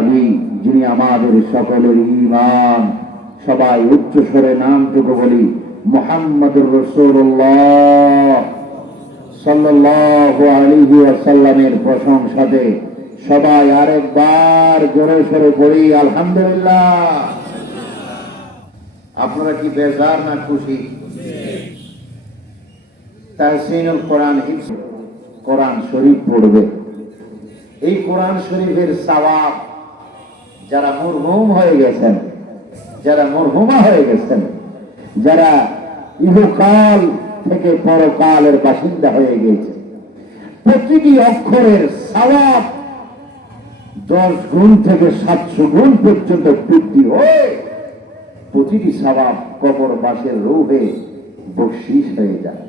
নবী যিনি আমাদের সকলের ইমান সবাই উচ্চ স্বরে নামটুকু বলি, মোহাম্মদুর রসুল্লাহ সাল্লাল্লাহু আলাইহি ওয়াসাল্লামের প্রশংসাতে সবাই আরেকবার জোরে সরে পড়ি আলহামদুলিল্লাহ। আপনারা কি বেজার না খুশি? তাহসিনুল কোরআন কোরআন শরীফ পড়বে। এই কোরআন শরীফের সওয়াব যারা মরহুম হয়ে গেছেন, যারা মরহুমা হয়ে গেছেন, যারা ইহকাল থেকে পরকালের বাসিন্দা হয়ে গিয়েছে প্রতিটি অক্ষরের সওয়াব দশ গুণ থেকে সাতশো গুণ পর্যন্ত বৃদ্ধি হয়ে প্রতিটি সওয়াব কবর বাসের রৌহে বকশিস হয়ে যায়।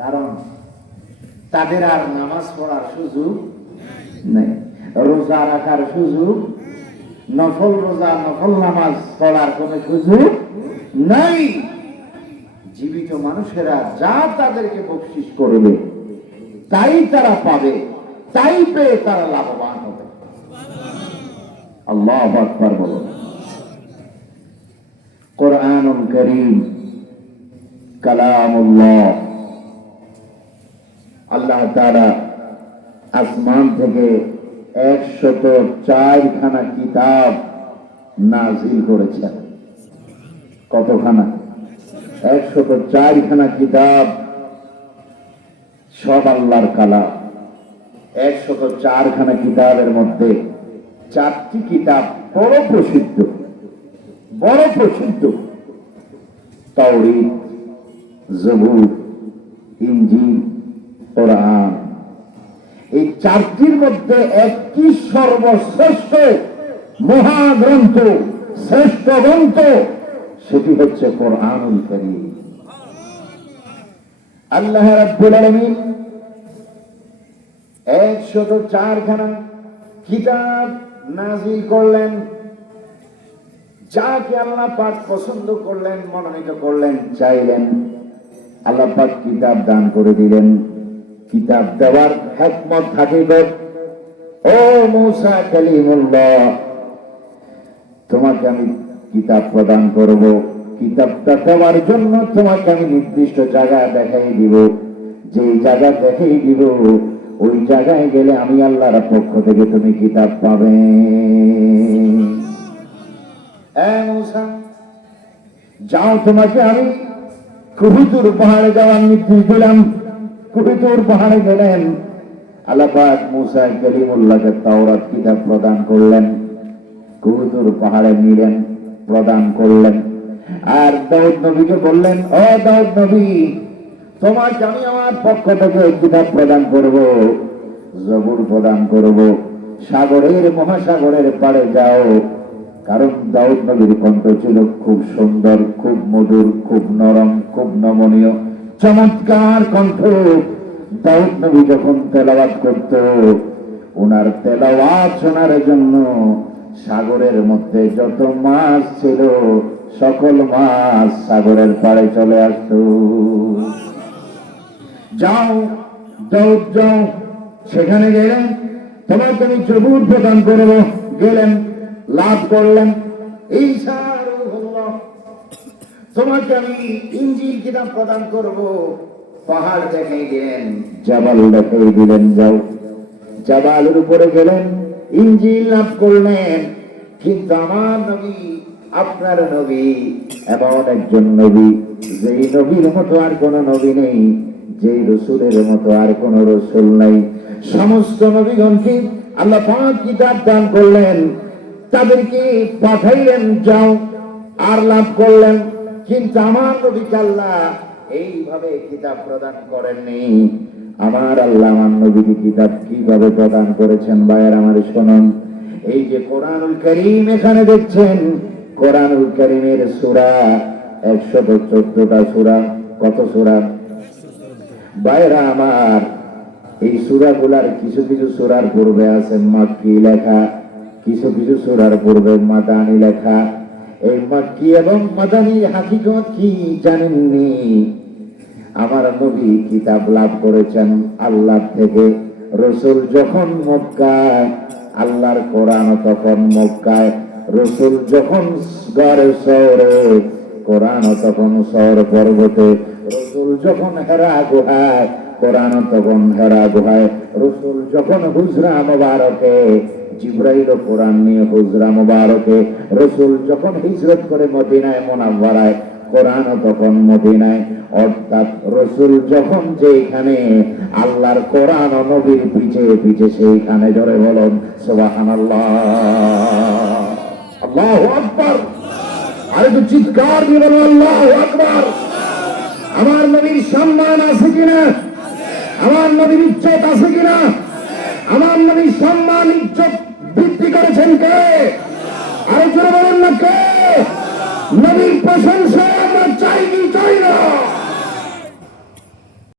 কারণ তাদের আর নামাজ পড়ার সুযোগ নেই। রোজা রাখার সুযোগ, নফল রোজা, নফল নামাজ পড়ার কোনো সুযোগ নাই। জীবিত মানুষেরা যা তাদেরকে বকশিস করবে, তাই তারা পাবে, তাই পেয়ে তারা লাভবান হবে। আল্লাহ আকবার বলুন কোরআনুল করিম, কালামুল্লাহ। আল্লাহ তারা আসমান থেকে একশত চারখানা কিতাব নাজিল করেছেন। কতখানা? একশত চারখানা কিতাব সব আল্লাহর কালাম। একশত চারখানা কিতাবের মধ্যে চারটি কিতাব বড় প্রসিদ্ধ বড় প্রসিদ্ধ। তাওরীদ জবুর ইঞ্জিল কোরআন এই চারটির মধ্যে একটি সর্বশ্রেষ্ঠ মহাগ্রন্থ, শ্রেষ্ঠ গ্রন্থ, সেটি হচ্ছে কোরআনুল করিম। আল্লাহ রাব্বুল আলামিন একশত চারখানা কিতাব নাজিল করলেন। যাকে আল্লাহ পাক পছন্দ করলেন, মনোনীত করলেন, চাইলেন। আল্লাহ পাক কিতাব দান করে দিলেন। কিতাব দেওয়ার হেকমত থাকিবে। ও মৌসা কালিমুল্লাহ, তোমাকে আমি কিতাব প্রদান করব। কিতাবটা দেওয়ার জন্য তোমাকে আমি নির্দিষ্ট জায়গা দেখাই দিব। যে জায়গা দেখাই দিব, ওই জায়গায় গেলে আমি আল্লাহর পক্ষ থেকে তুমি কিতাব পাবে। যাও তোমাকে আমি কবিতুর পাহাড়ে যাওয়ার নির্দেশ দিলাম। কুহুতুর পাহাড়ে গেলেন। আলাপাক মুসা কলিমুল্লাহকে তাওরাত কিতাব প্রদান করলেন। কুহুতুর পাহাড়ে নিলেন, প্রদান করলেন। আর দাউদ নবীকে বললেন, ও দাউদ নবী, তোমাকে আমি আমার পক্ষ থেকে কিতাব প্রদান করব, জবুর প্রদান করব। সাগরের মহাসাগরের পাড়ে যাও, কারণ দাউদ নবীর কণ্ঠ ছিল খুব সুন্দর, খুব মধুর, খুব নরম, খুব নমনীয়। চমৎকার কণ্ঠ। দাউদ নবী যখন তেলাওয়াত করত ওনার তেলাওয়াত শোনার জন্য সাগরের মধ্যে যত মাছ ছিল, সকল মাছ সাগরের পাড়ে চলে আসতো। যাও, দাউদ, যাও, সেখানে গেলেন। তোমার তুমি চবুর প্রদান করব। গেলেন, লাভ করলেন। এই তোমাকে আমি ইঞ্জিল কিতাব প্রদান করব। পাহাড় দেখাই দিলেন জাবাল দেখাই দিলেন, যাও। জাবালের উপরে গেলেন, ইঞ্জিল লাভ করলেন। কিন্তু আমার নবী, আপনার নবী, এমন একজন নবী, যেই নবীর মতো আর কোন নবী নেই, যেই রসুলের মতো আর কোন রসুল নাই। সমস্ত নবীগণকে আল্লাহ পাঁচ কিতাব দান করলেন। তাদেরকে পাঠাইলেন, যাও, আর লাভ করলেন। কিন্তু আমার নবীকে আল্লাহ এইভাবে কিতাব প্রদান করেননি? আমার আল্লাহ আমার নবীকে কিতাব কীভাবে প্রদান করেছেন ভাইয়ের আমার শুনুন। এই যে কোরআনুল করিম এখানে দেখছেন, কোরআনুল করিমের সুরা একশত চোদ্দটা সুরা, কত সুরা? বাইরা আমার, এই সুরাগুলার কিছু কিছু সুরার পূর্বে আছে মাক্কি লেখা, কিছু কিছু সুরার পূর্বে মাদানি লেখা এই মাক্কি এবং মাদানি হাকিকত কি জানেননি? আমার নবী কিতাব লাভ করেছেন আল্লাহ থেকে। রসুল যখন মক্কায়, আল্লাহর কোরআন তখন মক্কায়। রসুল যখন গড়ে শহরে, কোরআন তখন শহর পর্বতে। রসুল যখন হেরা গুহায়, কোরআন তখন হেরা গুহায়। রসুল যখন হুজরা মোবারকে জিব্রাইল ও কোরআন নিয়ে হুজরা মোবারকে। রসুল যখন হিজরত করে মদিনায় মোনাব্বারায় কোরআন তখন মদিনায়। অর্থাৎ রসুল যখন যেখানে আল্লাহর কোরআন নবীর পিছে পিছে সেইখানে জোরে বলুন সুবাহান আল্লাহ আকবর। আরে তো চিৎকার দিয়ে বলুন, আল্লাহ আকবর। আমার নবীর সম্মান আছে কিনা? আমার নবীর ইজ্জত আছে কিনা? আমার নবী সম্মান, ইজ্জত বৃদ্ধি করেছেন কে? আরও জোরে বলেন না কে? নবীর প্রশংসা আমরা চাই কি চাই না।